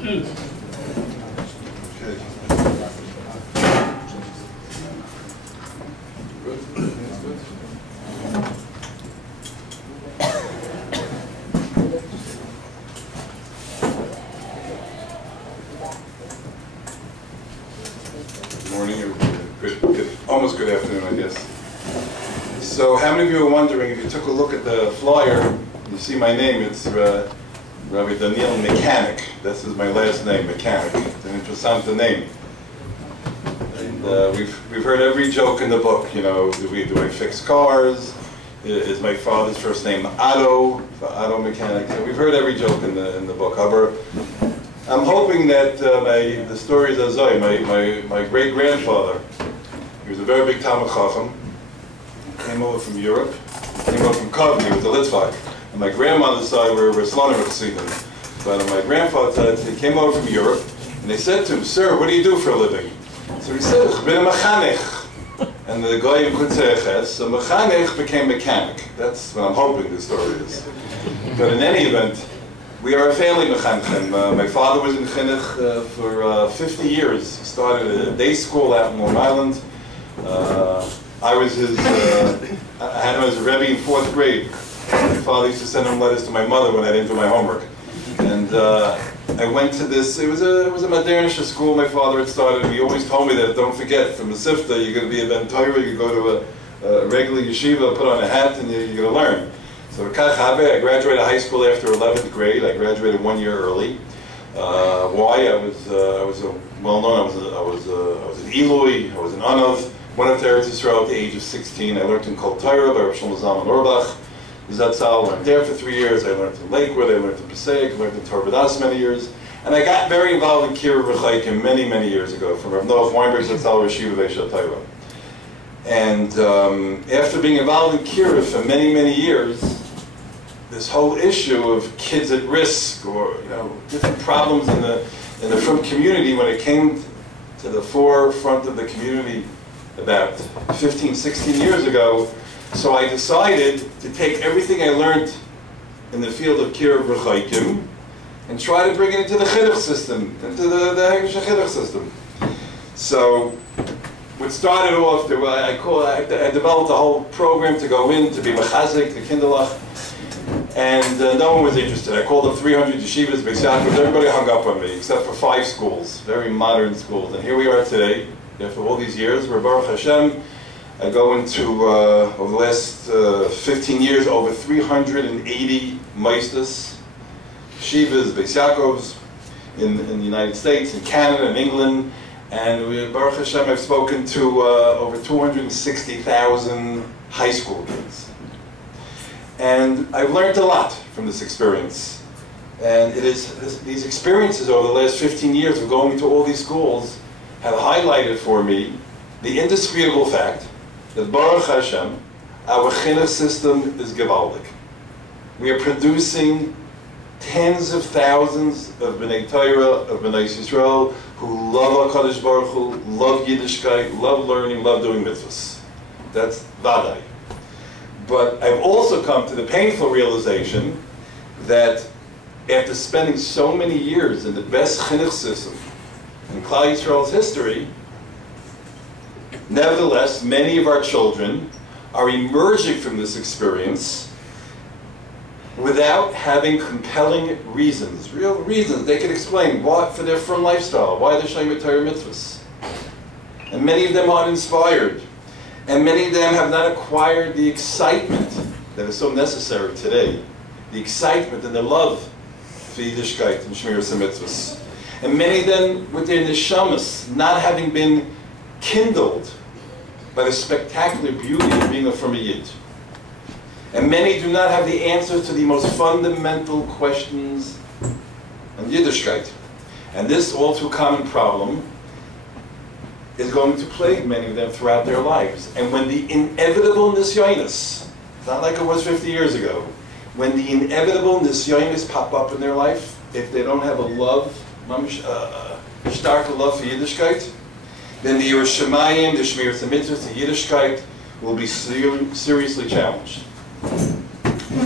Morning, or almost good afternoon, I guess. So how many of you are wondering, if you took a look at the flyer, you see my name, it's Rabbi Daniel Mechanic. This is my last name, Mechanic. It's an interesting name. And we've heard every joke in the book, you know, do I fix cars? Is my father's first name Otto, Otto Mechanic? So we've heard every joke in the book. However, I'm hoping that the story is Azoi, my great-grandfather, he was a very big Talmud Chacham, came over from Europe, came over from Kovni, he was a Litvak. And my grandmother's side were Slonim Chassidim. But on my grandfather's side, he came over from Europe, and they said to him, "Sir, what do you do for a living?" So he said, "Ich bin a mechanich." And the guy could say ches, so mechanich became mechanic. That's what I'm hoping the story is. But in any event, we are a family mechanchim. My father was in chinuch for 50 years. He started a day school out in Long Island. I was his, I had him as a Rebbe in 4th grade. My father used to send him letters to my mother when I didn't do my homework. And I went to this, it was a modernische school my father had started, and he always told me that, don't forget, from the Sifta, you're going to be a Ben Torah, you go to a regular yeshiva, put on a hat, and you're going to learn. So I graduated high school after 11th grade. I graduated 1 year early. Why? I was well known. I was an Eloi. I was an Anav. Went up to Eretz Yisrael at the age of 16. I learned in Kol Torah by Rav Shlomo Zalman Auerbach. Zatzal, learned there for 3 years. I learned in Lakewood. I learned in Passaic. I learned in Torah B'das many years. And I got very involved in Kiruv V'chaikim many years ago, from Rav Noach Weinberg Zatzal Rashiva Veishat Torah. And after being involved in Kiruv for many years, this whole issue of kids at risk, or different problems in the frum community, when it came to the forefront of the community about 15, 16 years ago. So I decided to take everything I learned in the field of Kiruv V'chaikim and try to bring it into the chinuch system, into the Hegdish chinuch system. So what started off, I developed a whole program to go in, to be mechazik, the kinderlach, and no one was interested. I called up 300 yeshivas, Beis Yaakov, everybody hung up on me, except for 5 schools, very modern schools. And here we are today, after all these years, where Baruch Hashem, I go into, over the last 15 years, over 380 meistas, yeshivas, Beis Yaakovs, in the United States, in Canada, in England, and Baruch Hashem, I've spoken to over 260,000 high school kids. And I've learned a lot from this experience. And it is these experiences over the last 15 years of going to all these schools have highlighted for me the indisputable fact that Baruch Hashem, our chinuch system is gewaldig. We are producing tens of thousands of B'nai Torah, of B'nai Yisrael, who love HaKadosh Baruch Hu, love Yiddishkeit, love learning, love doing mitzvahs. That's vadai. But I've also come to the painful realization that after spending so many years in the best chinuch system in Klal Yisrael's history, nevertheless, many of our children are emerging from this experience without having compelling reasons, real reasons they can explain what for their frum lifestyle, why they're showing Torah mitzvahs. And many of them aren't inspired. And many of them have not acquired the excitement that is so necessary today. The excitement and the love for Yiddishkeit and Shmiras HaMitzvahs. And many of them, with their neshamas, not having been kindled by the spectacular beauty of being from a Yid. And many do not have the answers to the most fundamental questions on Yiddishkeit. And this all too common problem is going to plague many of them throughout their lives. And when the inevitable nisyonis, it's not like it was 50 years ago, when the inevitable nisyonis pop up in their life, if they don't have a love, stark love for Yiddishkeit, then the Yerushalayim, the Shmiras HaMitzvahs, the Yiddishkeit will be seriously challenged.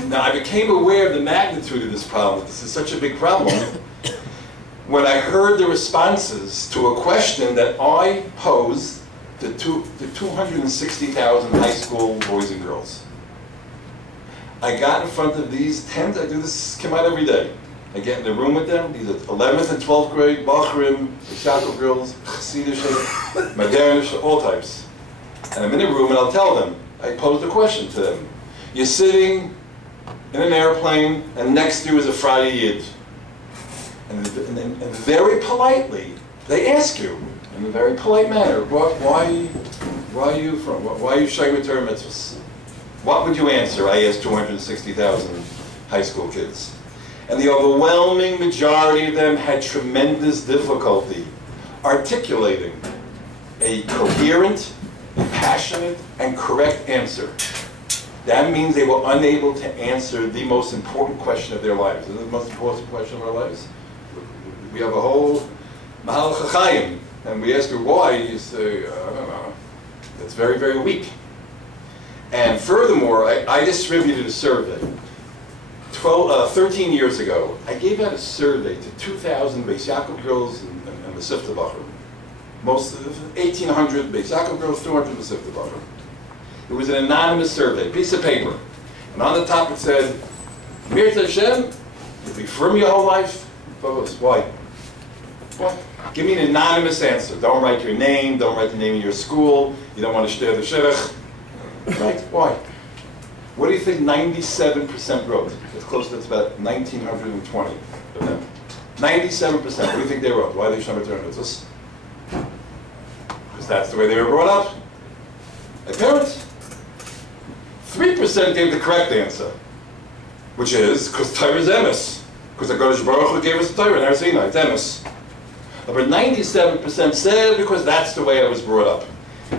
Now, I became aware of the magnitude of this problem. This is such a big problem when I heard the responses to a question that I posed to 260,000 high school boys and girls. I got in front of these 10, I do this come out every day. I get in the room with them, these are 11th and 12th grade, Bachrim, Yeshiva girls, Chassidish, Modernish, all types. And I'm in a room and I'll tell them, I posed a question to them. You're sitting in an airplane and next to you is a Friday Yid. And very politely, they ask you, in a very polite manner, why are you from? Why are you showing Torah mitzvahs? What would you answer? I asked 260,000 high school kids. And the overwhelming majority of them had tremendous difficulty articulating a coherent, passionate, and correct answer. That means they were unable to answer the most important question of their lives. Isn't it the most important question of our lives? We have a whole Mahal Chachayim, and we ask her why, you say, I don't know. It's very, very weak. And furthermore, I distributed a survey. 13 years ago, I gave out a survey to 2,000 Beis Yaakov girls and Mesivta Bachrim. Most of 1,800 Beis Yaakov girls, 200 Mesivta Bachrim. It was an anonymous survey, piece of paper. And on the top it said, Mirza Hashem, you'll be firm your whole life? Why? What? Give me an anonymous answer. Don't write your name, don't write the name of your school, you don't want to share the shidduch. Right? Why? What do you think 97% wrote? It's close to, it's about 1,920 of them. 97%, what do you think they wrote? Why are they Shabbat Torah mitzvahs? Because that's the way they were brought up. By parents. 3% gave the correct answer, which is, because Torah is emes. Because the HaKadosh Baruch Hu gave us the Torah in Har Sinai, it's emes. But 97% said, because that's the way I was brought up.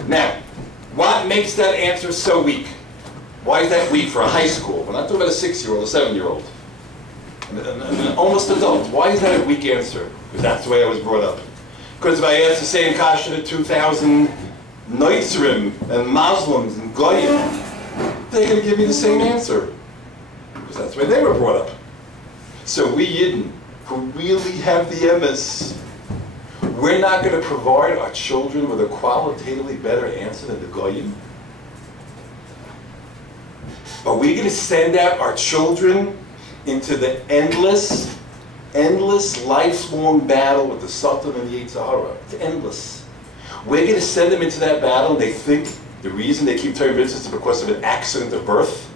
Now, what makes that answer so weak? Why is that weak for a high school? We're not talking about a 6-year-old, a 7-year-old. An almost adult. Why is that a weak answer? Because that's the way I was brought up. Because if I ask the same kasha to 2,000 Noitzrim and Muslims and Goyim, they're going to give me the same answer. Because that's the way they were brought up. So we Yidden, who really have the emes, we're not going to provide our children with a qualitatively better answer than the Goyim? Are we going to send out our children into the endless, lifelong battle with the Satan and the Yetzer Hara? It's endless. We're going to send them into that battle and they think the reason they keep Torah mitzvahs is because of an accident of birth?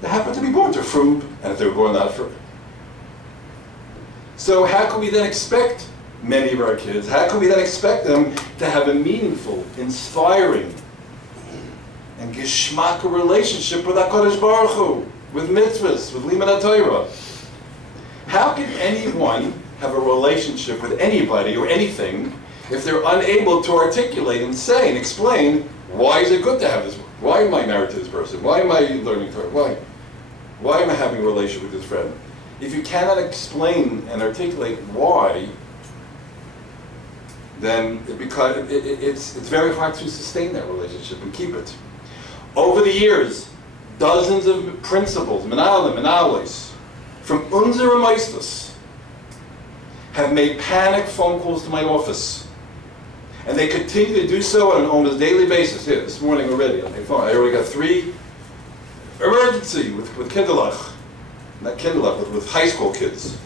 They happen to be born to Frub, and if they were born not Frub. So how can we then expect many of our kids, how can we then expect them to have a meaningful, inspiring, and geschmack relationship with HaKadosh Baruch Hu, with mitzvahs, with limud HaTorah? How can anyone have a relationship with anybody or anything if they're unable to articulate and say and explain, why is it good to have this? Why am I married to this person? Why am I learning Torah? Why am I having a relationship with this friend? If you cannot explain and articulate why, then it's very hard to sustain that relationship and keep it. Over the years, dozens of principals, menalim, menalis, from Unzer Meisters, have made panic phone calls to my office. And they continue to do so on an almost daily basis. Here, this morning already on my phone, I already got 3 emergency with Kinderlach. Not Kinderlach, with high school kids.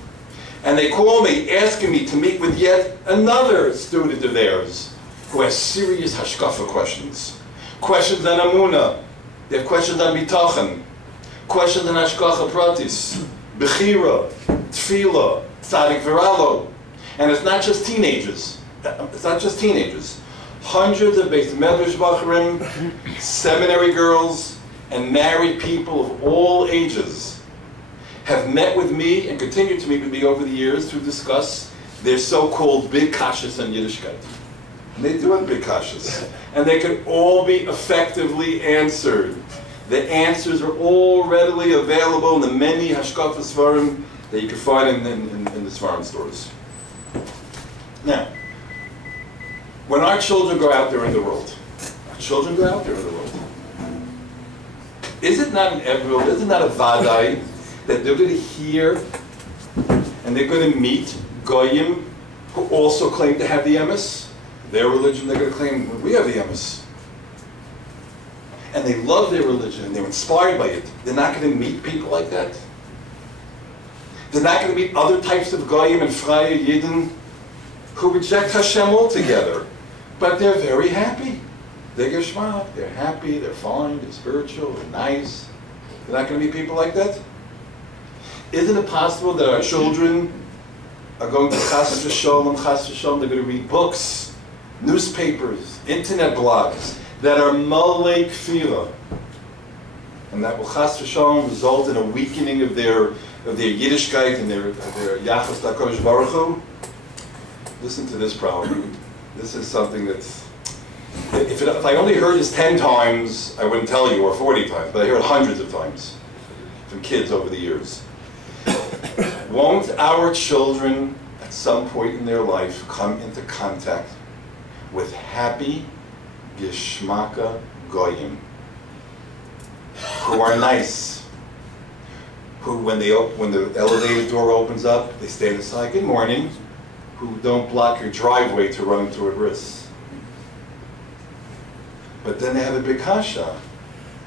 And they call me, asking me to meet with yet another student of theirs who has serious hashkafa questions. Questions on Amunah. They have questions on Bitachon. Questions on Hashkacha Pratis. Bechira. Tefillah. Tzadik Viralo. And it's not just teenagers. It's not just teenagers. Hundreds of Beis Medrash Bachrim, seminary girls, and married people of all ages have met with me and continue to meet with me over the years to discuss their so-called big kashas and Yiddishkeit. And they do have big kashas. And they can all be effectively answered. The answers are all readily available in the many Hashkafa Svarim that you can find in the Svarim stores. Now, when our children go out there in the world, is it not inevitable, is it not a vadai, that they're going to hear and they're going to meet Goyim who also claim to have the emes. Their religion, they're going to claim, we have the emes. And they love their religion, and they're inspired by it. They're not going to meet people like that. They're not going to meet other types of goyim and freie yidden who reject Hashem altogether. But they're very happy. They're geschmack, they're happy, they're fine, they're spiritual, they're nice. They're not going to meet people like that? Isn't it possible that our children are going to chas v'sholom, they're going to read books, newspapers, internet blogs that are malei kfira, and that will chas v'sholom result in a weakening of their Yiddishkeit and their yachas l'HaKadosh Baruch Hu? Listen to this problem. This is something that's, if I only heard this 10 times, I wouldn't tell you, or 40 times, but I hear it hundreds of times from kids over the years. Won't our children, at some point in their life, come into contact with happy, geschmacka goyim, who are nice, who, when the elevator door opens up, they stand aside, good morning, who don't block your driveway to run into a bris. But then they have a big kasha.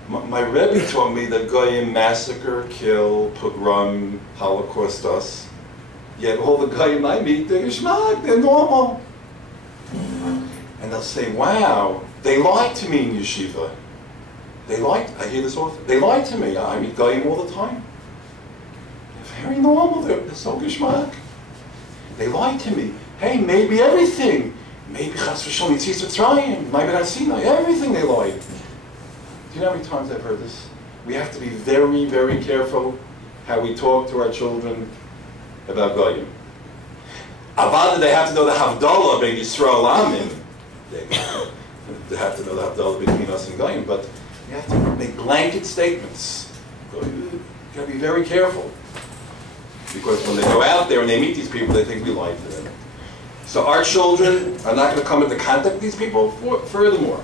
My Rebbe taught me that goyim massacre, kill, pogrom, Holocaust us. Yet all the goyim I meet, they're geschmack, they're normal. And they'll say, wow, they lied to me in yeshiva. They lied, I hear this all the time. They lied to me. I meet goyim all the time. They're very normal, they're so geschmack. They lied to me. Hey, maybe everything. Maybe chas v'sholom yitzis v'tzrayim. Maybe not Sinai. Everything they lied. Do you know how many times I've heard this? We have to be very, very careful how we talk to our children about goyim. Avada, they have to know the Havdalah between Yisrael Amin. They have to know the Havdalah between us and goyim, but you have to make blanket statements. You got to be very careful. Because when they go out there and they meet these people, they think we lied to them. So our children are not going to come into contact with these people. Furthermore,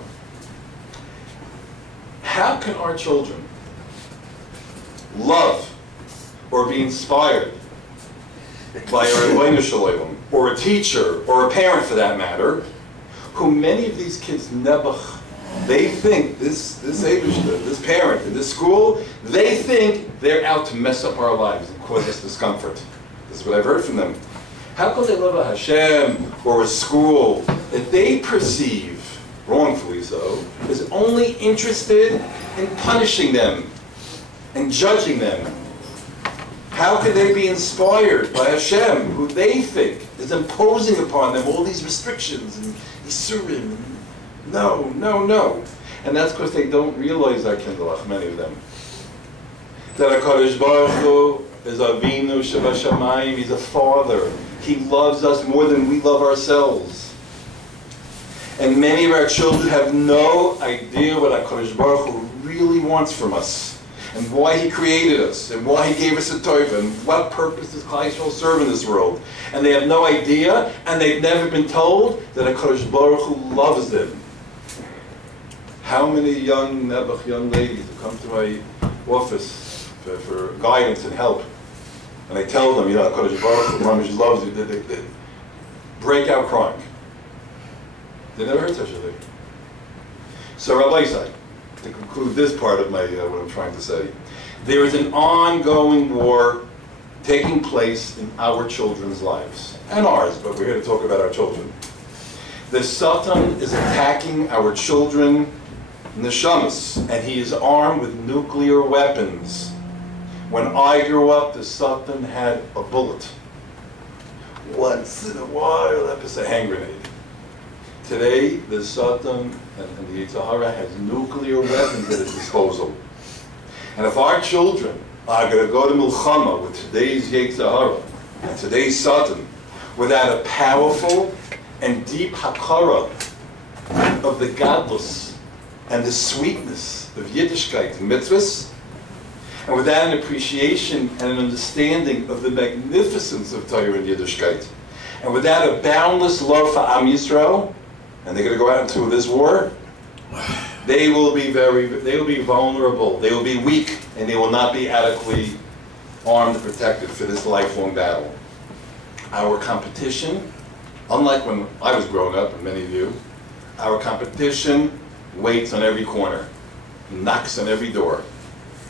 how can our children love or be inspired by a Rebbeinu Shalom, or a teacher, or a parent for that matter, who many of these kids nebuch, they think, this Eibishter, this parent in this school, they think they're out to mess up our lives and cause us discomfort. This is what I've heard from them. How can they love a Hashem or a school that they perceive, wrongfully so, is only interested in punishing them and judging them? How can they be inspired by Hashem, who they think is imposing upon them all these restrictions and Yisurim? No, no, no. And that's because they don't realize our kindlach, many of them. That HaKadosh Baruch Hu is Avinu Shabashamayim, He's a Father. He loves us more than we love ourselves. And many of our children have no idea what HaKadosh Baruch Hu really wants from us, and why He created us, and why He gave us a Torah, and what purpose does Klal Yisrael serve in this world. And they have no idea, and they've never been told that HaKadosh Baruch Hu loves them. How many young ladies who come to my office for guidance and help, and I tell them, you know, HaKadosh Baruch Hu Mamish loves you, they break out crying. They never heard such a thing. So Rabbi Isai, to conclude this part of my what I'm trying to say, there is an ongoing war taking place in our children's lives, and ours, but we're here to talk about our children. The Satan is attacking our children, neshamas, and he is armed with nuclear weapons. When I grew up, the Satan had a bullet. Once in a while, that was a hand grenade. Today, the Satan and the Yetzer Hara has nuclear weapons at his disposal. And if our children are going to go to Milchama with today's Yetzer Hara and today's Satan without a powerful and deep hakara of the godless and the sweetness of Yiddishkeit and mitzvahs, and without an appreciation and an understanding of the magnificence of Torah and Yiddishkeit, and without a boundless love for Am Yisrael, and they're going to go out into this war, they will be vulnerable, they will be weak, and they will not be adequately armed and protected for this lifelong battle. Our competition Unlike when I was growing up, and many of you, our competition waits on every corner, knocks on every door.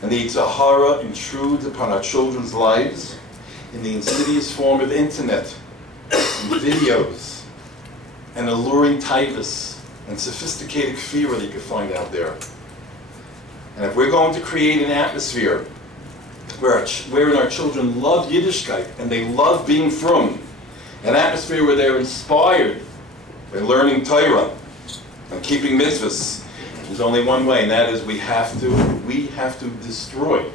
And the Yitzhahara intrudes upon our children's lives in the insidious form of internet, and videos, and alluring typhus, and sophisticated fear that you can find out there. And if we're going to create an atmosphere wherein our children love Yiddishkeit and they love being frum, an atmosphere where they're inspired by learning Torah and keeping mitzvahs, there's only one way, and that is we have to destroy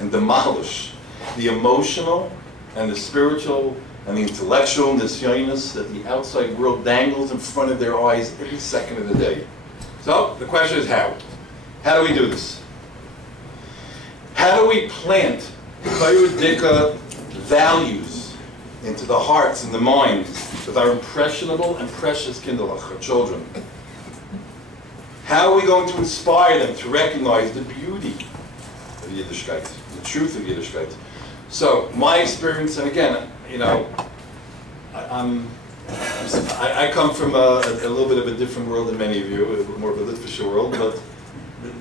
and demolish the emotional and the spiritual and the intellectual nisyonos that the outside world dangles in front of their eyes every second of the day. So the question is how? How do we do this? How do we plant Torah values into the hearts and the minds of our impressionable and precious kinderlach, our children? How are we going to inspire them to recognize the beauty of Yiddishkeit, the truth of Yiddishkeit? So my experience, and again, you know, I come from a little bit of a different world than many of you, more of a Litvish world, but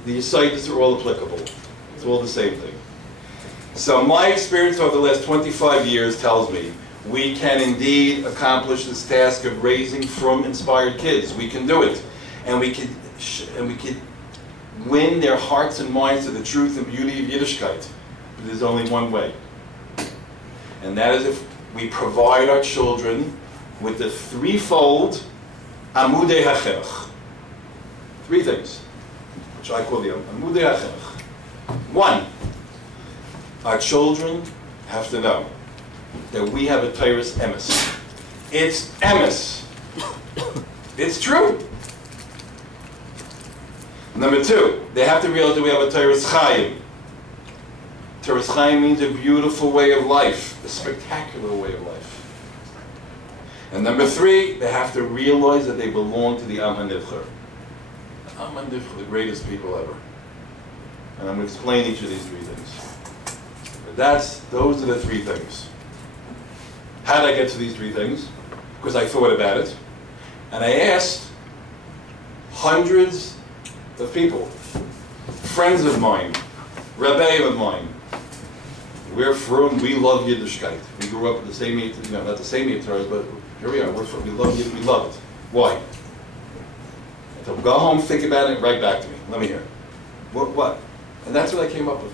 the Yisaitis are all applicable. It's all the same thing. So my experience over the last 25 years tells me we can indeed accomplish this task of raising frum, inspired kids. We can do it. And we can win their hearts and minds to the truth and beauty of Yiddishkeit. But there's only one way. And that is if we provide our children with the threefold Amudei HaChinuch. Three things, which I call the Amudei HaChinuch. One, our children have to know that we have a Torah's emes. It's emes. It's true. Number two, they have to realize that we have a Torah's Chaim. Torah's Chaim means a beautiful way of life, a spectacular way of life. And number three, they have to realize that they belong to the Am HaNivcher. Am HaNivcher, the greatest people ever. And I'm going to explain each of these three things. But those are the three things. How did I get to these three things? Because I thought about it. And I asked hundreds of people, friends of mine, rebbeim of mine. We're from, we love Yiddishkeit. We grew up with the same, not the same Yitzhahs, but here we are. We love Yiddishkeit. We love it. Why? So go home, think about it, and write back to me. Let me hear. What? And that's what I came up with.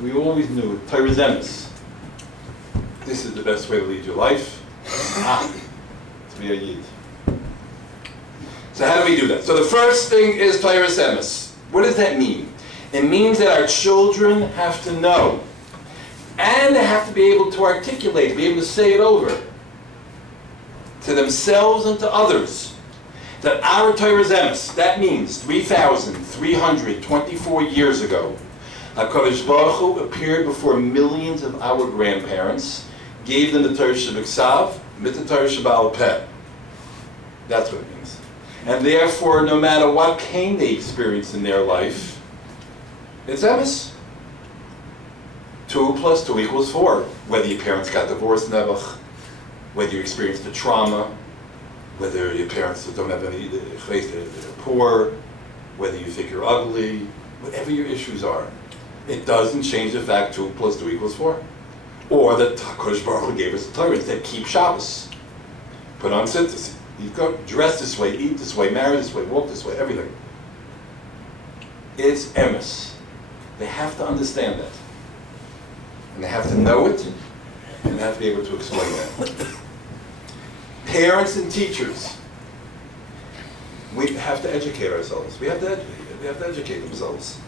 We always knew Torah's emes. This is the best way to lead your life. To be a Yid. So how do we do that? So the first thing is Torah's emes. What does that mean? It means that our children have to know, and they have to be able to articulate, be able to say it over to themselves and to others, that our Torah's emes, that means 3,324 years ago, HaKadosh Baruch Hu appeared before millions of our grandparents, gave them the Torah Shebiksav, mit the Torah Sheba'al Peh. That's what it means. And therefore, no matter what pain they experience in their life, it's emes. 2 + 2 = 4. Whether your parents got divorced, nebuch, whether you experienced a trauma, whether your parents don't have any, they're poor, whether you think you're ugly, whatever your issues are, it doesn't change the fact 2 + 2 = 4. Or that HaKadosh Baruch Hu gave us the Torah and said, keep Shabbos. Put on tzitzis. You go dress this way, eat this way, marry this way, walk this way, everything. It's emes. They have to understand that. And they have to know it, and they have to be able to explain that. Parents and teachers, we have to educate ourselves. They have to educate themselves.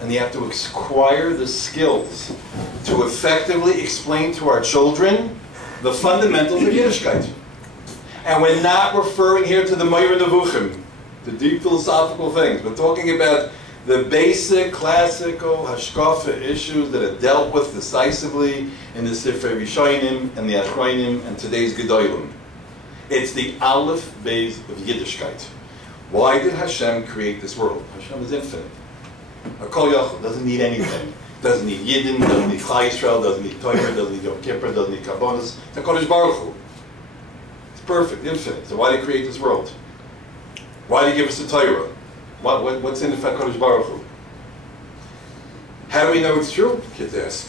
And they have to acquire the skills to effectively explain to our children the fundamentals of Yiddishkeit. And we're not referring here to the Meir Nevuchim, the deep philosophical things. We're talking about the basic, classical, hashkafa issues that are dealt with decisively in the Sifrei Rishonim and the Achronim and today's Gedolim. It's the Aleph Beis of Yiddishkeit. Why did Hashem create this world? Hashem is infinite. Hakol Yachol doesn't need anything. Doesn't need Yidden, doesn't need Chai Yisrael, doesn't need Torah, doesn't need Yom Kippur, doesn't need Kabbalas. It's HaKadosh Baruch Hu. perfect, infinite. So why did he create this world? Why did he give us the Torah? What's in the HaKadosh Baruch Hu? How do we know it's true? Kids ask.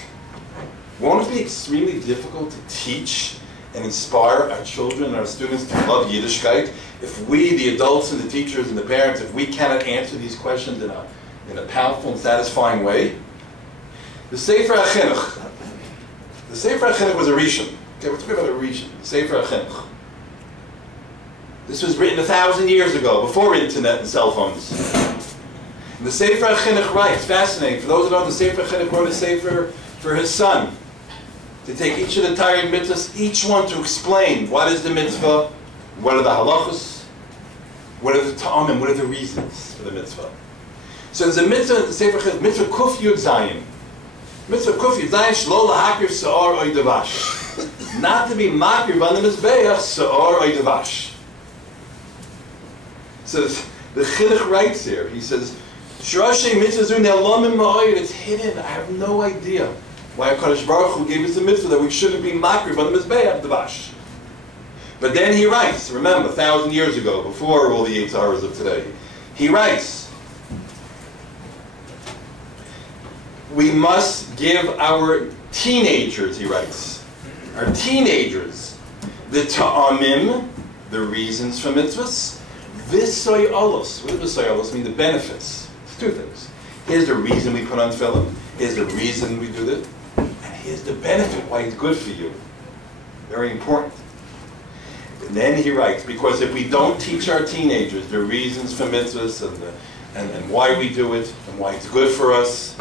Won't it be extremely difficult to teach and inspire our children and our students to love Yiddishkeit if we, the adults and the teachers and the parents, if we cannot answer these questions in a powerful and satisfying way? The Sefer HaChinuch. The Sefer HaChinuch was a Rishon. Okay, we're talking about a Rishon. The Sefer HaChinuch. This was written 1,000 years ago, before internet and cell phones. And the Sefer HaChinuch writes, fascinating, for those who don't know, the Sefer HaChinuch wrote a Sefer for his son, to take each of the Torah mitzvahs, each one to explain what is the mitzvah, what are the halachos, what are the ta'amim, what are the reasons for the mitzvah. So there's a mitzvah in the Sefer HaChinuch, mitzvah kuf yud zayin. Mitzvah kuf yud zayin, shlo lahakriv sa'or oy devash. Not to be makriv on the mizbeach, sa'or oy devash. So the Chinuch writes here, he says, Shirashe mitzvahs are ne'elamim ma'oyer, it's hidden, I have no idea why HaKadosh Baruch Hu gave us a mitzvah that we shouldn't be makriv on the mizbeach devash. But then he writes, remember, 1,000 years ago, before all the 8 hours of today, he writes, we must give our teenagers, he writes, our teenagers, the ta'amim, the reasons for mitzvahs, V'soy olos. What does v'soy olos mean? The benefits. It's 2 things. Here's the reason we put on tefillin. Here's the reason we do this. And here's the benefit, why it's good for you. Very important. And then he writes, because if we don't teach our teenagers the reasons for mitzvahs and why we do it and why it's good for us,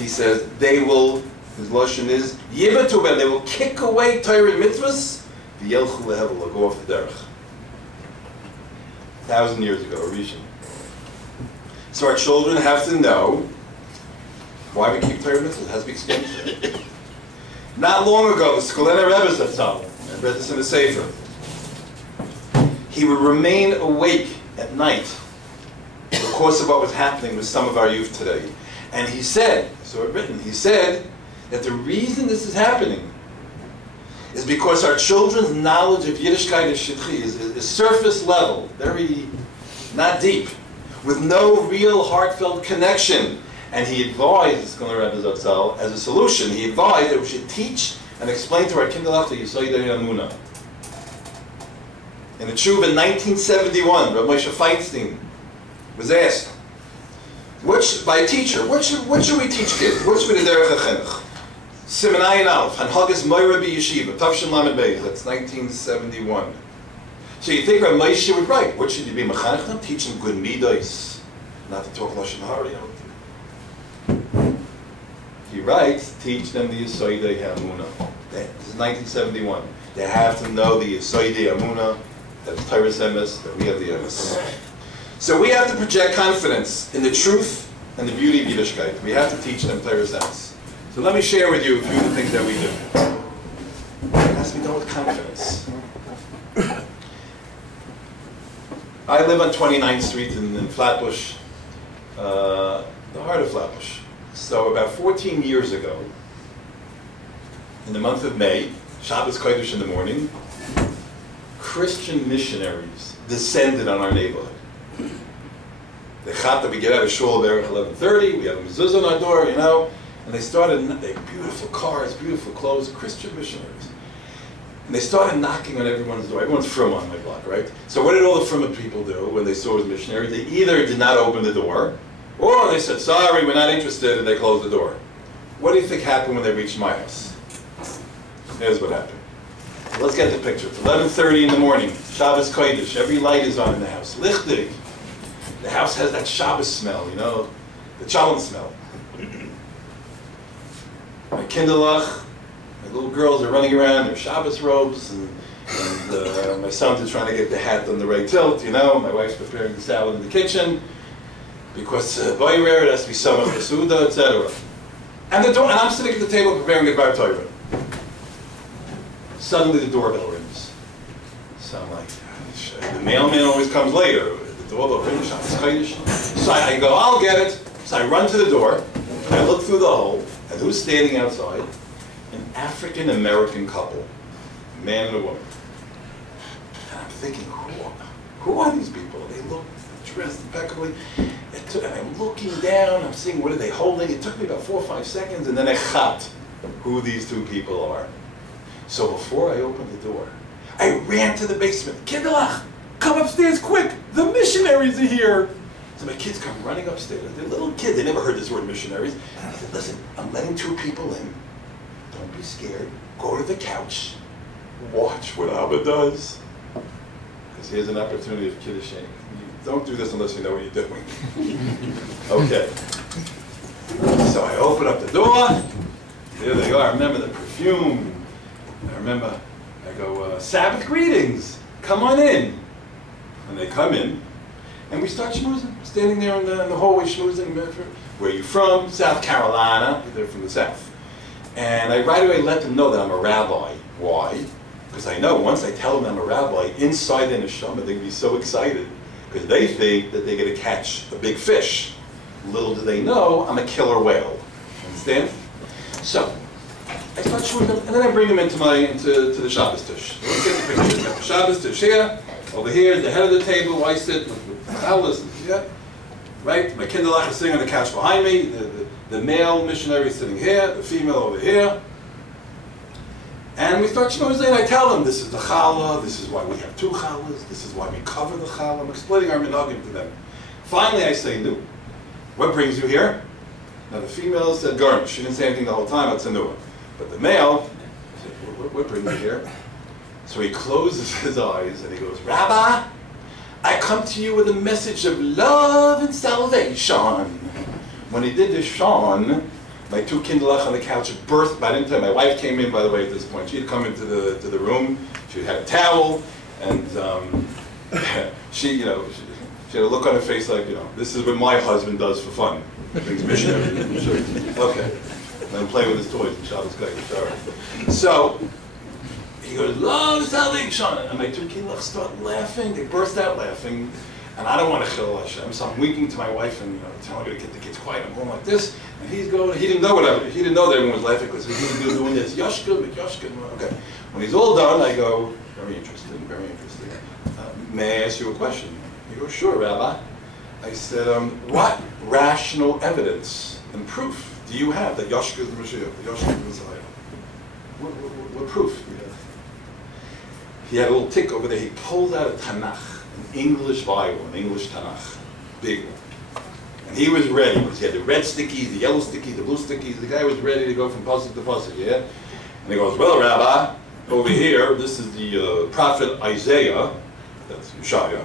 he says, they will, his lashon is, yivatu ben, they will kick away Torah mitzvahs, v'yelchu lehevel, they'll go off the derech. 1,000 years ago, a Rishon. So our children have to know why we keep Torah mitzvahs. It has to be explained. Not long ago, the Skolena Rebbe Zatzal, I read this in the Sefer, he would remain awake at night because of what was happening with some of our youth today. And he said, I saw it written, he said that the reason this is happening is because our children's knowledge of Yiddishkeit and Shidchi is surface level, very, not deep, with no real heartfelt connection. And he advised, the Rebbe Zatzal, as a solution, he advised that we should teach and explain to our kindlach the Yesodei Emunah. In a tshuva in 1971, Rabbi Moshe Feinstein was asked, by a teacher, what should we teach kids? What should be the derech HaChinuch? Simenayin Aleph, Hanhagas Moira B'Yeshiva, Tavshin Lamed Beis, that's 1971. So you think Rabbi Moshe would write, what should you be mechanech them? Teach them good midos, not to talk Lashon Hara. He writes, teach them the Yesodei HaEmunah. This is 1971. They have to know the Yesodei HaEmunah, that's Torah Emes, that we have the Emes. So we have to project confidence in the truth and the beauty of Yiddishkeit. We have to teach them Torah Emes. So let me share with you a few of the things that we do. It has to be done with confidence. I live on 29th Street in Flatbush, the heart of Flatbush. So about 14 years ago, in the month of May, Shabbos Kodesh in the morning, Christian missionaries descended on our neighborhood. The chat that we get out of shul there at 11:30, we have a mezuzah on our door, you know, and they started, they beautiful cars, beautiful clothes, Christian missionaries. And they started knocking on everyone's door. Everyone's from on my block, right? So what did all the from people do when they saw us missionaries? They either did not open the door, or they said, sorry, we're not interested, and they closed the door. What do you think happened when they reached my house? Here's what happened. Let's get the picture. It's 11:30 in the morning, Shabbos Kodesh, every light is on in the house. Lichtig. The house has that Shabbos smell, you know, the chalon smell. My kinderlach, my little girls are running around in their Shabbos robes, and my sons are trying to get the hat on the right tilt, you know, my wife's preparing the salad in the kitchen, because boirer, it has to be samach besuda, etc. And I'm sitting at the table preparing a bar Torah. Suddenly the doorbell rings. So I'm like, the mailman always comes later. The doorbell rings, so I go, I'll get it. So I run to the door, and I look through the hole, and who's standing outside? An African-American couple, a man and a woman. thinking, who are these people? They look dressed impeccably. And I'm looking down, I'm seeing what are they holding. It took me about 4 or 5 seconds, and then I got who these two people are. So before I opened the door, I ran to the basement. Kinderlach, come upstairs quick. The missionaries are here. So my kids come running upstairs. They're little kids. They never heard this word missionaries. I said, listen, I'm letting 2 people in. Don't be scared. Go to the couch. Watch what Abba does. Because here's an opportunity of Kiddush. Don't do this unless you know what you're doing. Okay. So I open up the door. There they are. I remember the perfume. I remember, I go, Sabbath greetings. Come on in. And they come in. And we start schmoozing. Standing there in the hallway schmoozing. Where are you from? South Carolina. They're from the South. And I right away let them know that I'm a rabbi. Why? Because I know once I tell them I'm a rabbi, inside the neshama, they're going to be so excited. Because they think that they're going to catch a big fish. Little do they know, I'm a killer whale. Understand? So, I start showing them, and then I bring them into the Shabbos Tish. Let's get the picture. Got the Shabbos Tish here, over here, at the head of the table, I sit, I'll listen, yeah? Right? My kinderlach is sitting on the couch behind me, the male missionary is sitting here, the female over here. And we start schmoozing, and I tell them, this is the challah, this is why we have 2 challahs, this is why we cover the challah. I'm explaining our minhagim to them. Finally, I say, "Nu, what brings you here?" Now, the female said garnish. She didn't say anything the whole time, that's a new one. But the male said, what brings you here? So he closes his eyes, and he goes, "Rabbi, I come to you with a message of love and salvation." When he did this Sean, my 2 kinderlach on the couch burst by the time my wife came in, by the way, at this point. She had come into the room, she had a towel, and she had a look on her face like, this is what my husband does for fun. He brings missionaries. Sure. Okay. And I'm playing with his toys in Shabbos Kaish. So, he goes, "Love salvation." And my 2 kinderlach start laughing, they burst out laughing. And I don't want to chil Hashem, so I'm winking to my wife and telling her to get the kids quiet. I'm going like this, and he's going. He didn't know he didn't know that everyone was laughing because he was doing this. Yoshka, Yoshka. Okay. When he's all done, I go, "Very interesting, very interesting. May I ask you a question?" He goes, "Sure, Rabbi." I said, "What rational evidence and proof do you have that Yoshka is the Mashiach, that Yoshka is the Messiah? What proof do you have?" He had a little tick over there. He pulled out a Tanakh. An English Bible, an English Tanakh, big one. And he was ready, because he had the red stickies, the yellow stickies, the blue stickies. The guy was ready to go from pasuk to pasuk, yeah? And he goes, "Well, Rabbi, over here, this is the prophet Isaiah, that's Yeshaya,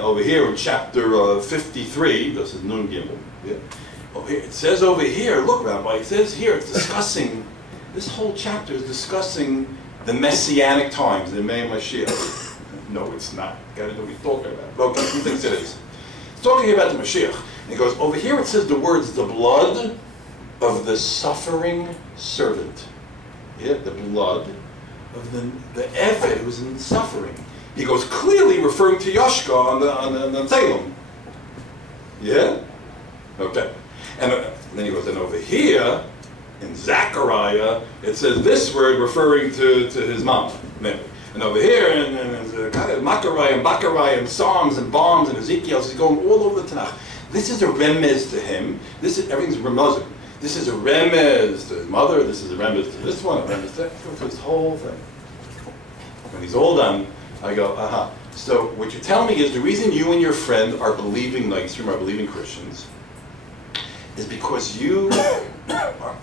over here in chapter 53, this is Nun Gimel, yeah? Over here, it says over here, look, Rabbi, it says here, it's discussing, this whole chapter is discussing the Messianic times, the May Mashiach." No, it's not. Got to know what he's talking about. Okay, he thinks it is. He's talking about the Mashiach. And he goes, over here it says the words, "the blood of the suffering servant." Yeah, the blood of the Eved who's in suffering. He goes, clearly referring to Yoshka on the Salem. Yeah? Okay. And then he goes, and over here, in Zechariah, it says this word referring to his mom, Mary. And over here, and Makarai and Bakarai and Psalms and Bombs and Ezekiel, he's going all over the Tanakh. This is a remez to him. Everything's remezim. This is a remez to his mother. This is a remez to this one. A remez to that. Go through this whole thing. When he's all done, I go, aha. So what you're telling me is the reason you and your friend are believing Noisrim, are believing Christians, is because you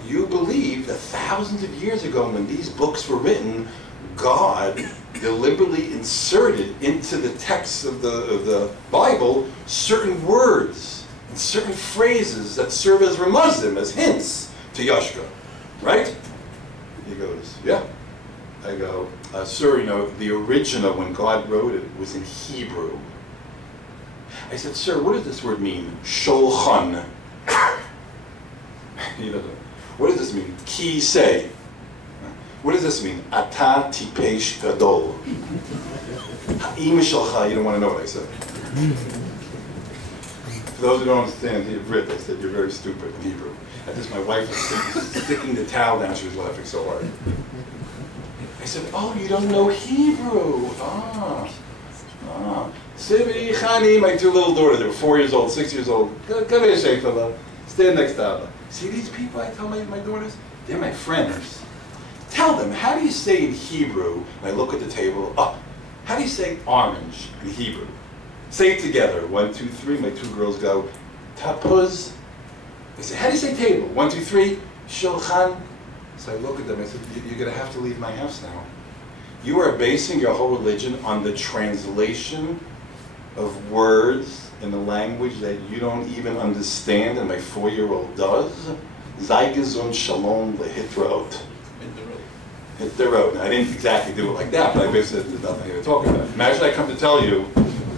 believe that thousands of years ago, when these books were written, God deliberately inserted into the text of the Bible certain words and certain phrases that serve as remuzim, as hints to Yoshka, right? He goes, yeah. I go, sir, the original, when God wrote it, was in Hebrew. I said, sir, what does this word mean? Shulchan. What does this mean? Ki say. What does this mean? Ata tipesh gadol. Ha'im shalcha, you don't want to know what I said. For those who don't understand Hebrew, I said, you're very stupid in Hebrew. At this, my wife was sticking the towel down, she was laughing so hard. I said, oh, you don't know Hebrew. Ah. Sivi, Chani, my two little daughters, they were 4 years old, 6 years old. Come here, Sheikh, stand next to Abba. See these people I tell my daughters? They're my friends. Tell them, how do you say in Hebrew, and I look at the table, how do you say orange in Hebrew? Say it together. 1, 2, 3. My two girls go, tapuz. They say, how do you say table? 1, 2, 3. Shulchan. So I look at them, I said, you're going to have to leave my house now. You are basing your whole religion on the translation of words in the language that you don't even understand, and my 4-year-old does. Sei gesund, shalom, lehitraot. Hit the road. Now, I didn't exactly do it like that, but I basically there's nothing to talk about. Imagine I come to tell you,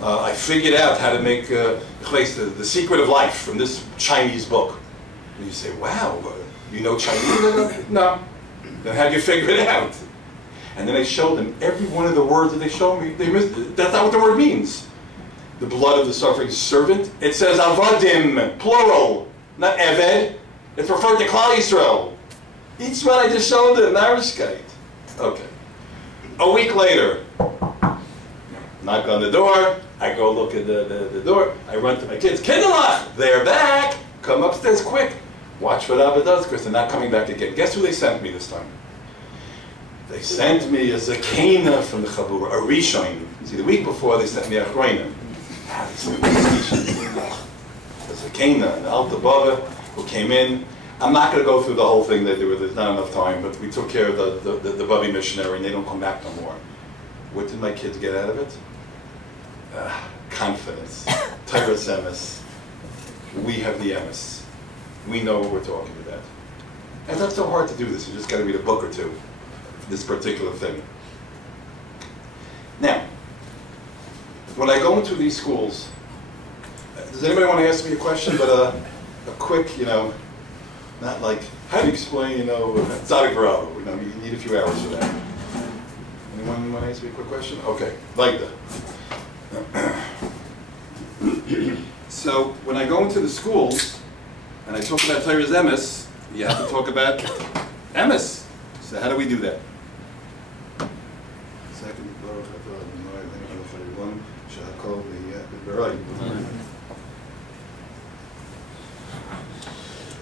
I figured out how to make the secret of life from this Chinese book. And you say, wow, you know Chinese? No. Then how do you figure it out? And then I showed them every one of the words that they showed me. They missed it. That's not what the word means. The blood of the suffering servant. It says avodim, plural, not eved. It's referred to Klal Yisrael. Each one I just showed them, Narishkeit. Okay. A week later, knock on the door. I go look at the door. I run to my kids. Kinderlach, they're back. Come upstairs quick. Watch what Abba does, because they're not coming back again. Guess who they sent me this time? They sent me a Zakena from the Chabur, a Rishon. See, the week before they sent me a Chroinim. The Zakena, the Alta Baba, who came in. I'm not going to go through the whole thing. There's not enough time, but we took care of the Bubby missionary, and they don't come back no more. What did my kids get out of it? Confidence. Tyrus emes. We have the emes. We know what we're talking about. And it's not so hard to do this. You just got to read a book or two. This particular thing. Now, when I go into these schools, does anybody want to ask me a question? But a quick, not like, how do you explain, Tzadik Bravo? You need a few hours for that. Anyone want to ask me a quick question? Okay, like that. So, when I go into the schools, and I talk about Torah's emes, you have to talk about emes. So how do we do that?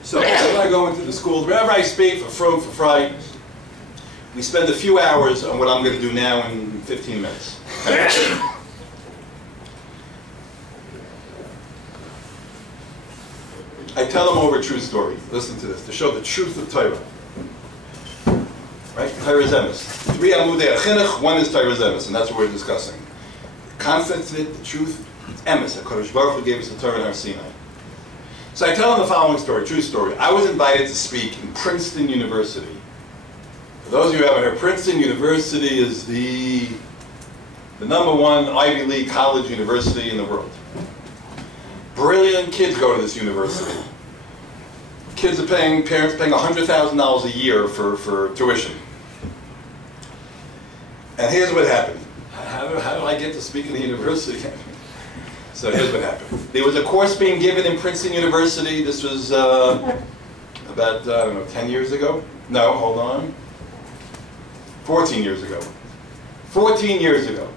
So when I go into the schools, wherever I speak, for Fromm, for Fry, we spend a few hours on what I'm going to do now in 15 minutes. I tell them over a true story. Listen to this, to show the truth of Torah. Right? Torah's emes. 3 Amudei Chinuch, 1 is Torah's emes, and that's what we're discussing. The concept, the truth, it's emes. HaKadosh Baruch Hu gave us the Torah in Har Sinai. So I tell them the following story, true story. I was invited to speak in Princeton University. For those of you who haven't heard, Princeton University is the #1 Ivy League college university in the world. Brilliant kids go to this university. Kids are parents paying $100,000 a year for tuition. And here's what happened. How do I get to speak in the university? So here's what happened. There was a course being given in Princeton University. This was about, 10 years ago? No, hold on. 14 years ago. 14 years ago.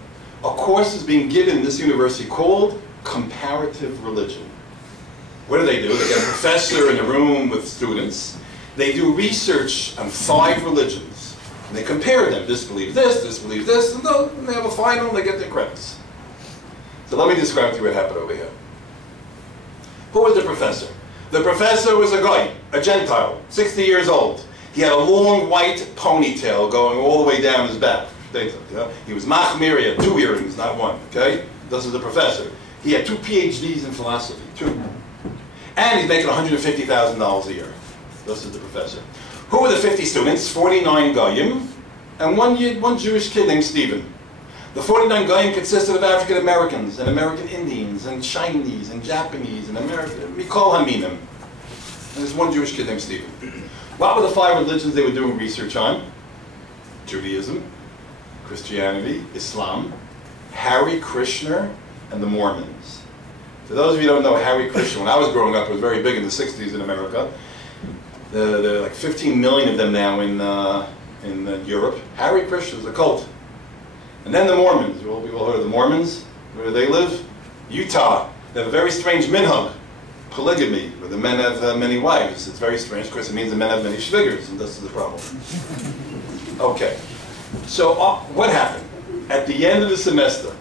A course is being given in this university called Comparative Religion. What do? They get a professor in a room with students. They do research on 5 religions. And they compare them. This believes this believes this, and they have a final and they get their credits. So let me describe to you what happened over here. Who was the professor? The professor was a guy, a Gentile, 60 years old. He had a long white ponytail going all the way down his back. He was machmir, he had 2 earrings, not 1, okay? This is the professor. He had 2 PhDs in philosophy, 2. And he's making $150,000 a year. This is the professor. Who were the 50 students? 49 Goyim, and one Jewish kid named Stephen. The 49 Goyim consisted of African Americans, and American Indians, and Chinese, and Japanese, and American, Mikol Haminim. And there's one Jewish kid named Stephen. What were the 5 religions they were doing research on? Judaism, Christianity, Islam, Hare Krishna, and the Mormons. For those of you who don't know Hare Krishna, when I was growing up, it was very big in the 60s in America. There are like 15 million of them now in Europe. Hare Krishna is a cult. And then the Mormons. You all heard of the Mormons? Where do they live? Utah. They have a very strange minhag, polygamy, where the men have many wives. It's very strange. Of course, it means the men have many shvigers, and this is the problem. Okay. So what happened? At the end of the semester,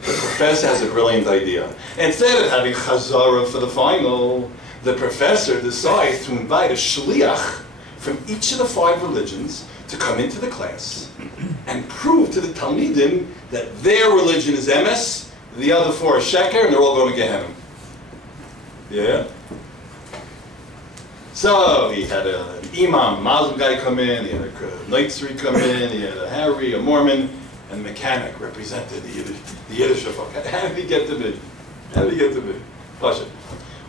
the professor has a brilliant idea. Instead of having chazara for the final, the professor decides to invite a shliach from each of the 5 religions to come into the class and prove to the Talmidim that their religion is emes, the other 4 are sheker, and they're all going to Gehenna. Yeah? So he had an imam, a Muslim guy come in, he had a Noitzri come in, he had a Harry, a Mormon, and a mechanic represented the Yiddish folk. How did he get to me? How did he get to me? Flush it.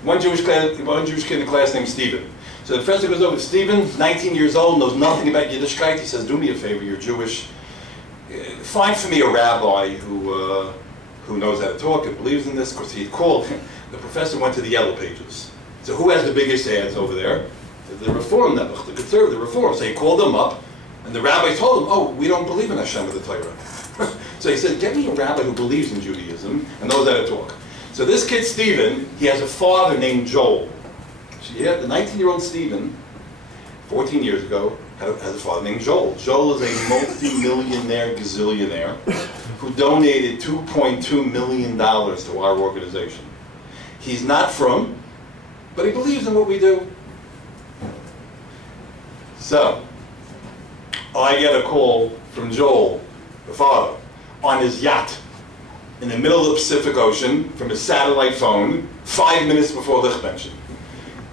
One Jewish kid in the class named Stephen. So the professor goes over to Stephen, 19 years old, knows nothing about Yiddishkeit. He says, do me a favor, you're Jewish. Find for me a rabbi who knows how to talk and believes in this. Of course, he called, the professor went to the yellow pages. So who has the biggest ads over there? The Reform Nebuch, the conservative Reform. So he called them up, and the rabbi told him, oh, we don't believe in Hashem of the Torah. So he said, get me a rabbi who believes in Judaism and knows how to talk. So this kid, Stephen, he has a father named Joel. Yeah, the 19-year-old Stephen, 14 years ago, has a father named Joel. Joel is a multi-millionaire gazillionaire who donated $2.2 million to our organization. He's not from, but he believes in what we do. So, I get a call from Joel, the father, on his yacht in the middle of the Pacific Ocean from his satellite phone 5 minutes before Lichtmenschen.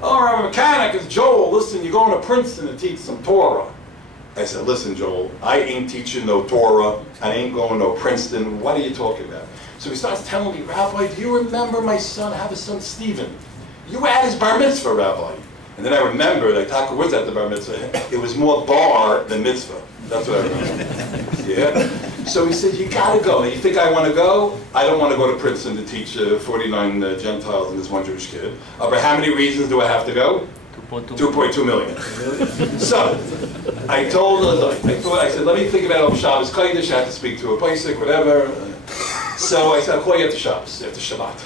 Oh, I'm a mechanic, it's Joel. Listen, you're going to Princeton to teach some Torah. I said, listen, Joel, I ain't teaching no Torah. I ain't going to Princeton. What are you talking about? So he starts telling me, Rabbi, do you remember my son? I have a son, Stephen. You were at his bar mitzvah, Rabbi. And then I remembered, I talked with at the bar mitzvah. It was more bar than mitzvah. That's what I remember. Yeah? So he said, you gotta go. Now, you think I want to go? I don't want to go to Princeton to teach 49 Gentiles and this one Jewish kid. But how many reasons do I have to go? 2.2 million. So, I told I said, let me think about it. Shabbos Kodesh, I have to speak to a Paisik, whatever. So I said, I'll call you after Shabbos, after Shabbat.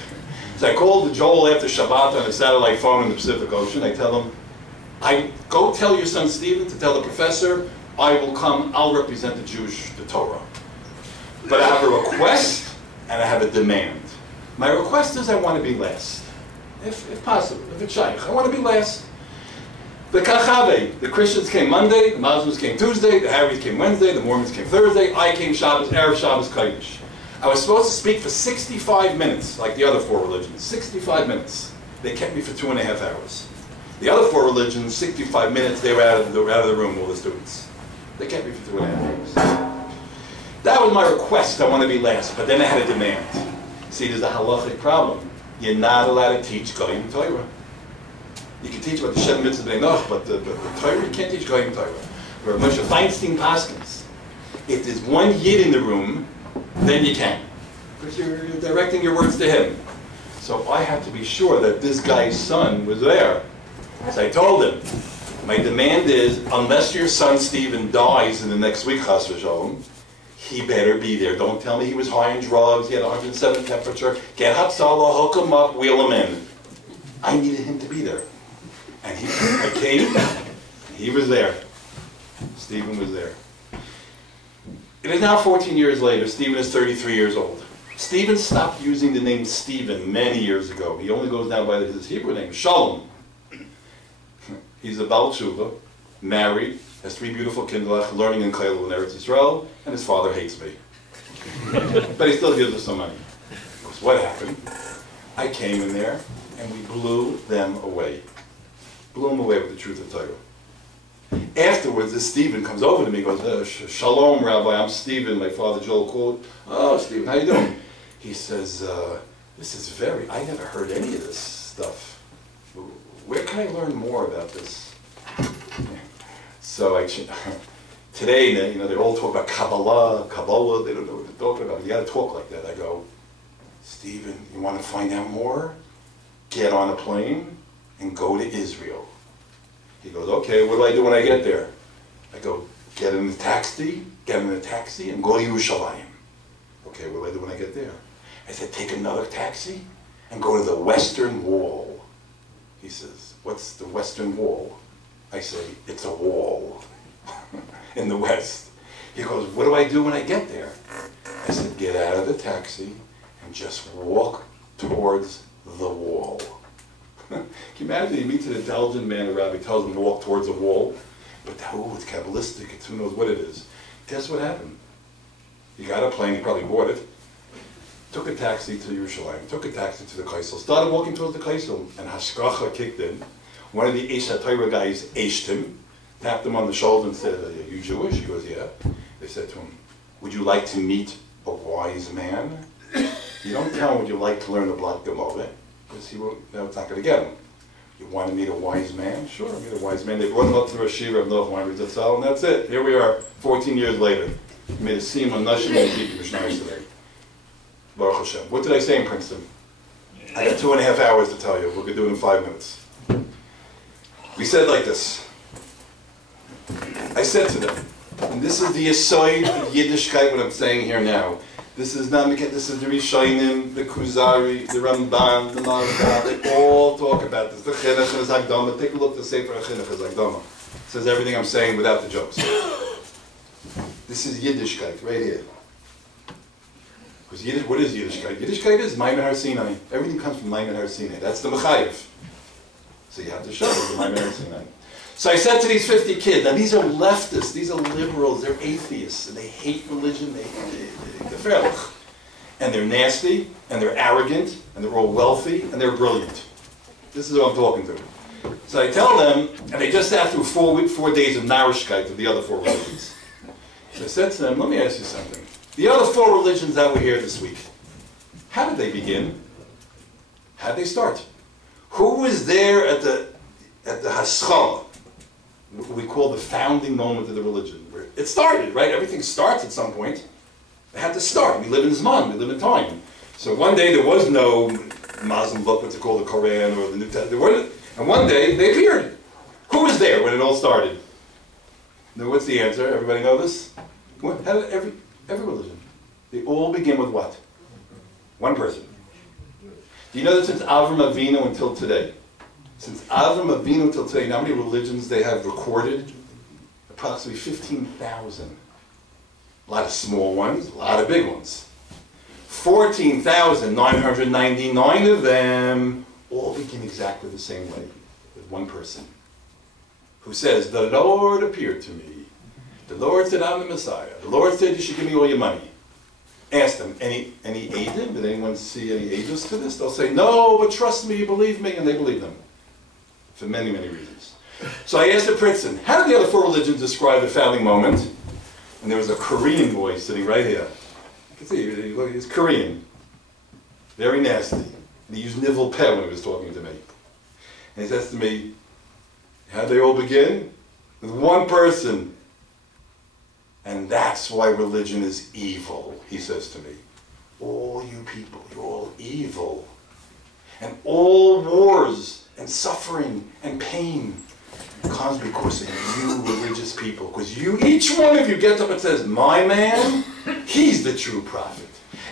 So I called Joel after Shabbat on a satellite phone in the Pacific Ocean. I tell him, go tell your son Stephen to tell the professor, I will come, I'll represent the Torah. But I have a request and I have a demand. My request is I want to be last. If possible, if it's shaykh, I want to be last. The Kachave, the Christians came Monday, the Muslims came Tuesday, the Harrys came Wednesday, the Mormons came Thursday, I came Shabbos, Erev Shabbos Kodesh. I was supposed to speak for 65 minutes, like the other 4 religions, 65 minutes. They kept me for 2.5 hours. The other 4 religions, 65 minutes, they were out of the room, all the students. They kept me for 2.5 hours. That was my request, I want to be last, but then I had a demand. See, there's a halachic problem. You're not allowed to teach Goyim Torah. You can teach about the Shem Mitzvah Beinoch, but the Torah, you can't teach Goyim Torah. Where Moshe Feinstein paskins, if there's one Yid in the room, then you can. Because you're directing your words to him. So I had to be sure that this guy's son was there. So I told him, my demand is, unless your son Stephen dies in the next week, Chas v'Shalom, he better be there. Don't tell me he was high on drugs, he had 107 temperature. Get Hatzalah, hook him up, wheel him in. I needed him to be there. And I came, he was there. Stephen was there. It is now 14 years later. Stephen is 33 years old. Stephen stopped using the name Stephen many years ago. He only goes now by his Hebrew name, Shalom. He's a Baal Tshuva, married, has 3 beautiful kindlech, learning in Kailul in Eretz Yisrael, and his father hates me. But he still gives us some money. Because what happened? I came in there, and we blew them away. Blew them away with the truth of Torah. Afterwards, this Stephen comes over to me and goes, Shalom, Rabbi, I'm Stephen. My father Joel called. Oh, Stephen, how you doing? He says, this is I never heard any of this stuff. Where can I learn more about this? So today, they all talk about Kabbalah, they don't know what they're talking about. You got to talk like that. I go, Stephen, you want to find out more? Get on a plane and go to Israel. He goes, okay, what do I do when I get there? I go, get in a taxi, and go to Yerushalayim. Okay, what do I do when I get there? I said, take another taxi and go to the Western Wall. He says, what's the Western Wall? I say, it's a wall in the West. He goes, what do I do when I get there? I said, get out of the taxi and just walk towards the wall. Can you imagine, you meet an intelligent man, a rabbi tells him to walk towards a wall, but it's Kabbalistic, it's who knows what it is. Guess what happened? He got a plane, he probably bought it, took a taxi to Yerushalayim, took a taxi to the Kaisel, started walking towards the Kaisel, and Hashkracha kicked in. One of the Eish HaTorah guys ached him, tapped him on the shoulder and said, are you Jewish? He goes, yeah. They said to him, would you like to meet a wise man? You don't tell him would you like to learn the Blatt Gemara, because he won't, no, it's not going to get him. You want to meet a wise man? Sure, meet a wise man. They brought him up to the Shiva of Noach Weinberg Zatzal, and that's it. Here we are, 14 years later. He made a seam on Nashim and Keeping Mishnayos today. Baruch Hashem. What did I say in Princeton? I got 2.5 hours to tell you. We're going to do it in 5 minutes. We said like this. I said to them, and this is the Yesod of Yiddishkeit, what I'm saying here now. This is not this is the Rishonim, the Kuzari, the Ramban, the Maharal. They all talk about this. The Chinuch is Hagdama. Take a look at the Sefer Chinuch is Hagdama. It says everything I'm saying without the jokes. This is Yiddishkeit right here. Because what is Yiddishkeit? Yiddishkeit is Maimon Har Sinai. Everything comes from Maimon Har Sinai. That's the Mechayev. So you have to show the Maimon Har Sinai. So I said to these 50 kids, now these are leftists, these are liberals, they're atheists, and they hate religion, they're ferlich. And they're nasty, and they're arrogant, and they're all wealthy, and they're brilliant. This is what I'm talking to. So I tell them, and they just sat through 4 days of narishkeit of the other 4 religions. So I said to them, let me ask you something. The other 4 religions that were here this week, how did they begin? How did they start? Who was there at the Haschala? What we call the founding moment of the religion. Where it started, right? Everything starts at some point. It had to start. We live in Zman, we live in time. So one day there was no Muslim book, what's it called, the Koran or the New Testament. And one day they appeared. Who was there when it all started? Now what's the answer? Everybody know this? What? How did every religion? They all begin with what? One person. Do you know that since Avram Avinu until today? Since Avram Avinu until today, how many religions they have recorded? Approximately 15,000. A lot of small ones, a lot of big ones. 14,999 of them all begin exactly the same way, with one person, who says, the Lord appeared to me. The Lord said, I'm the Messiah. The Lord said, you should give me all your money. Ask them, any Eidim? Did anyone see any Eidos to this? They'll say, no, but trust me, believe me, and they believe them. For many, many reasons. So I asked at Princeton, how did the other 4 religions describe the founding moment? And there was a Korean boy sitting right here. You can see, he's Korean. Very nasty. And he used nivel peh when he was talking to me. And he says to me, how did they all begin? With one person. And that's why religion is evil, he says to me. All you people, you're all evil. And all wars and suffering and pain comes because of you religious people. Because you, each one of you gets up and says, my man, he's the true prophet.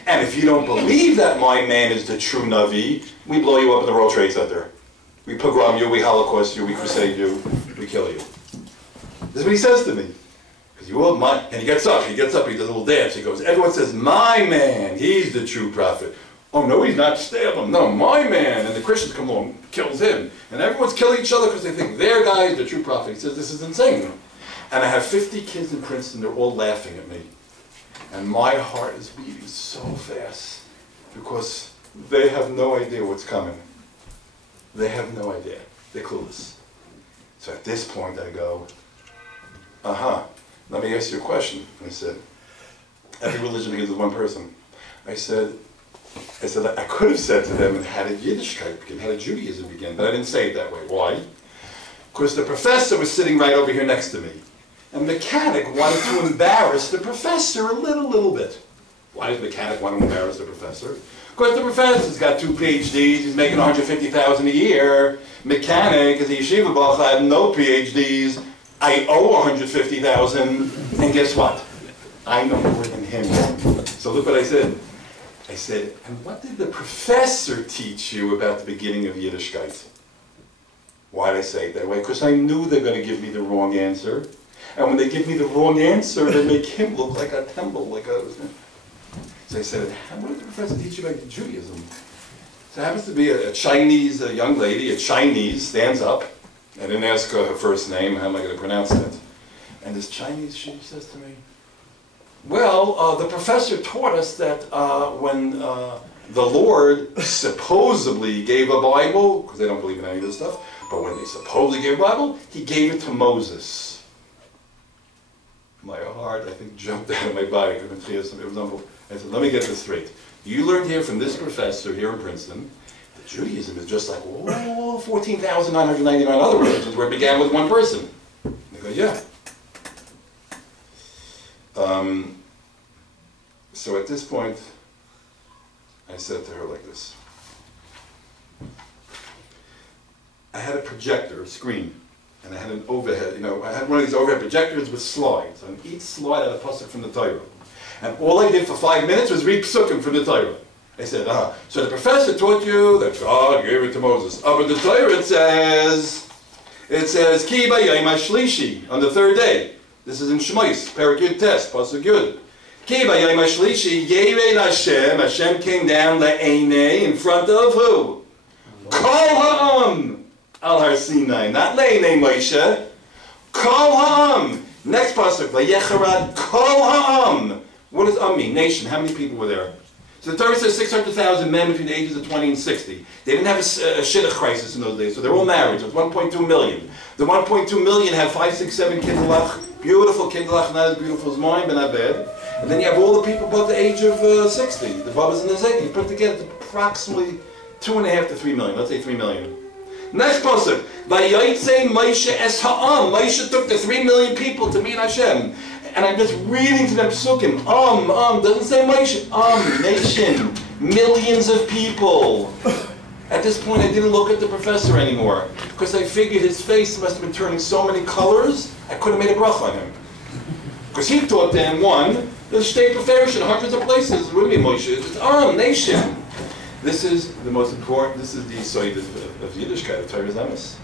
And if you don't believe that my man is the true Navi, we blow you up in the World Trade Center. We pogrom you, we Holocaust you, we crusade you, we kill you. This is what he says to me. Because you all, and he gets up, he does a little dance, he goes, everyone says, my man, he's the true prophet. Oh no, he's not, stab him, no, my man. And the Christians come along, kills him. And everyone's killing each other because they think their guy is the true prophet. He says, this is insane. And I have 50 kids in Princeton, they're all laughing at me. And my heart is beating so fast because they have no idea what's coming. They have no idea. They're clueless. So at this point I go, let me ask you a question. I said, every religion begins with one person. I said, I could have said to them, how did Yiddishkeit begin? How did Judaism begin? But I didn't say it that way. Why? Because the professor was sitting right over here next to me. And the mechanic wanted to embarrass the professor a little bit. Why does the mechanic want to embarrass the professor? Because the professor's got 2 PhDs, he's making $150,000 a year. Mechanic is a yeshiva bach, I have no PhDs. I owe $150,000, and guess what? I know more than him. So look what I said. I said, and what did the professor teach you about the beginning of Yiddishkeit? Why did I say it that way? Because I knew they're going to give me the wrong answer. And when they give me the wrong answer, they make him look like a temple, like a... So I said, what did the professor teach you about Judaism? So it happens to be a Chinese young lady, a Chinese, stands up. I didn't ask her her first name, how am I going to pronounce that? And this Chinese, she says to me, well, the professor taught us that when the Lord supposedly gave a Bible, because they don't believe in any of this stuff, but when they supposedly gave a Bible, he gave it to Moses. My heart, I think, jumped out of my body. It was unbelievable. I said, let me get this straight. You learned here from this professor here in Princeton that Judaism is just like all 14,999 other religions where it began with one person. They go, yeah. So at this point, I said to her like this. I had a projector, a screen, and I had an overhead, I had one of these overhead projectors with slides. On each slide I had a pasuk from the Torah. And all I did for 5 minutes was read psukim from the Torah. I said, so the professor taught you that God gave it to Moses. But the Torah it says, Ki b'yom hashlishi, on the third day. This is in Shmos, Perek Yud Tes, pasuk Yud. Ki b'yom hashlishi, Yirei Hashem, Hashem came down le'einei, in front of who? Kol ha'am, al har Sinai, not le'einei Moshe. Kol ha'am. Next pasuk, vayecharad kol ha'am. What does am mean? Nation. How many people were there? So the Torah says 600,000 men between the ages of 20 and 60. They didn't have a shidduch crisis in those days, so they're all married. So it's 1.2 million. The 1.2 million have 5, 6, 7 kindlach, beautiful kindlach, not as beautiful as mine, but not bad. And then you have all the people above the age of 60, the Babbas and the Zeki. You put together, it's approximately 2.5 to 3 million. Let's say 3 million. Next pasuk, Vayayitze Moshe es ha'am. Moshe took the 3 million people to meet Hashem. And I'm just reading to them psukim. Doesn't say Moshe. Nation. Millions of people. At this point, I didn't look at the professor anymore. Because I figured his face must have been turning so many colors, I couldn't have made a brach on him. Because he taught them, one, the state profession, hundreds of places. What do you mean Moshe? It's nation. This is the most important, this is the Yisoid of Yiddishkeit, of Torah's Emes.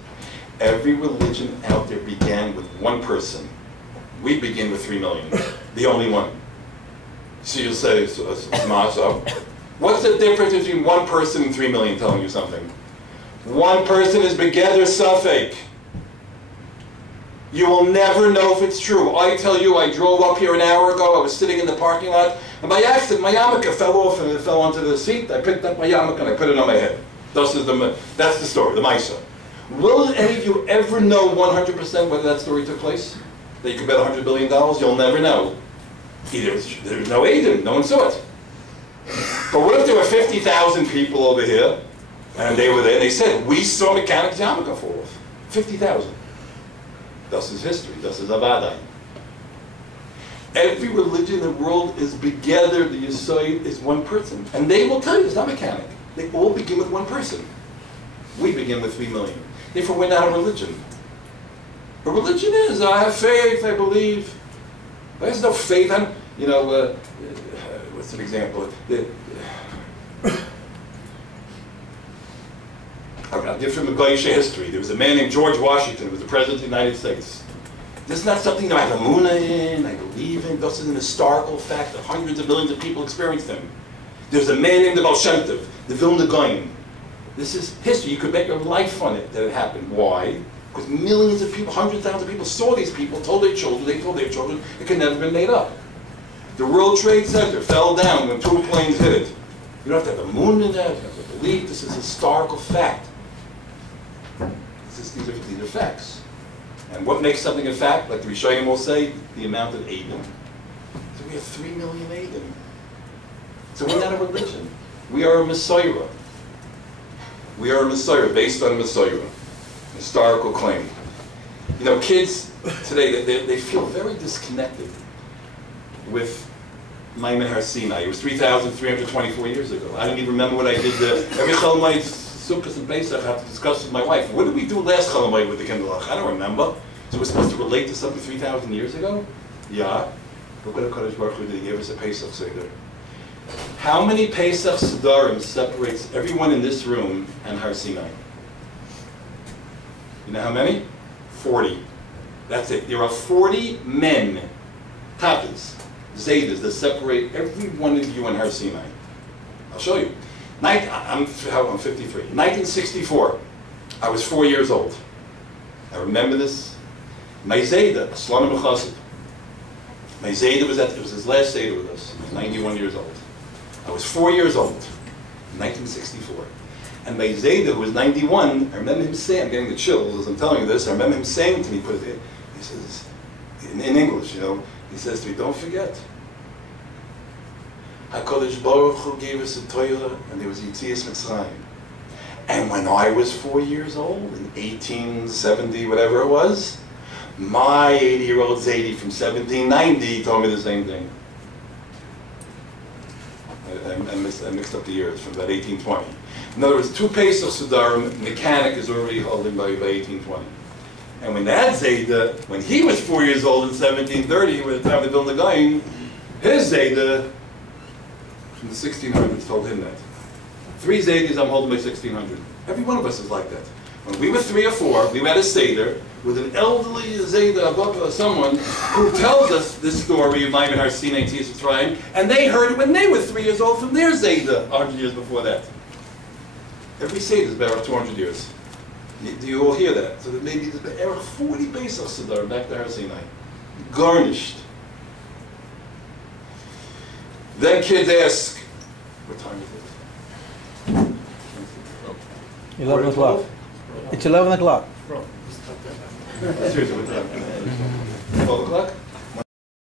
Every religion out there began with one person. We begin with 3 million, the only one. So you'll say, what's the difference between one person and 3 million telling you something? One person is begeder safek. You will never know if it's true. I tell you, I drove up here an hour ago, I was sitting in the parking lot, and by accident my yarmulke fell off and it fell onto the seat. I picked up my yarmulke and I put it on my head. That's the story, the Maisa. Will any of you ever know 100% whether that story took place? That you could bet $100 billion? You'll never know. Either there was no Eden, no one saw it. But what if there were 50,000 people over here, and they were there, and they said, we saw mechanics yarmulke fall off. 50,000. Thus is history, thus is Avadai. Every religion in the world is together, the Yisoid is one person. And they will tell you it's not mechanic. They all begin with one person. We begin with 3 million. Therefore, we're not a religion. A religion is, I have faith, I believe. There's no faith. What's an example? I'll give from the Glacier history. There was a man named George Washington who was the President of the United States. This is not something that I have a muna in, I believe in. This is an historical fact that hundreds of millions of people experienced them. There's a man named the Baal Shem Tov, the Vilna Gaon. This is history. You could bet your life on it that it happened. Why? Because millions of people, hundreds of thousands of people saw these people, told their children, they told their children, it could never have been made up. The World Trade Center fell down when 2 planes hit it. You don't have to have a moon in that, you have to believe this is historical fact. These are facts. And what makes something a fact? Like the Rishayim will say, the amount of Aden. So we have 3 million Aden. So we're not a religion. We are a Messiah. We are a Messiah based on Messiah. Historical claim. You know, kids today, they feel very disconnected with Maimon Har Sinai. It was 3,324 years ago. I don't even remember what I did every Chalmite Sukkot and Pesach I have to discuss with my wife. What did we do last Chalmite with the Kindlach? I don't remember. So we're supposed to relate to something 3,000 years ago? Yeah. Look what HaKadosh Baruch Hu did. He gave us a Pesach Seder. How many Pesach Sedarim separates everyone in this room and Har Sinai? You know how many? 40. That's it. There are 40 men, tatas, zaydas, that separate every one of you and Har Sinai. I'll show you. I'm 53. 1964. I was 4 years old. I remember this. My zayda, Aslan Mechassid. My zayda it was his last zayda with us. He was 91 years old. I was 4 years old, 1964. And my zayda, who was 91, I remember him saying, I'm getting the chills as I'm telling you this, I remember him saying to me, he says, in English, you know, he says to me, don't forget, HaKadosh Baruch Hu gave us a Torah, and there was Yetzias Mitzrayim. And when I was 4 years old, in 1870, whatever it was, my 80-year-old Zaidi from 1790 told me the same thing. I mixed up the years from about 1820. In other words, 2 Pesach Sedarim, mechanic is already holding by 1820. And when that Zayda, when he was 4 years old in 1730, by the time they built the Gaon, his Zayda from the 1600s told him that. 3 Zaydas I'm holding by 1600. Every one of us is like that. When we were 3 or 4, we had a Seder with an elderly Zayda, someone who tells us this story of Maimon Har Sinai and Yetzias Mitzrayim, and they heard it when they were 3 years old from their Zayda 100 years before that. Every Seder is about 200 years. Do you all hear that? So that maybe there's about 40 Pesach Sedar back to Har Sinai. Garnished. Then kids ask, what time is it? 11 o'clock. It's 11 o'clock. Seriously, what time? 12 o'clock?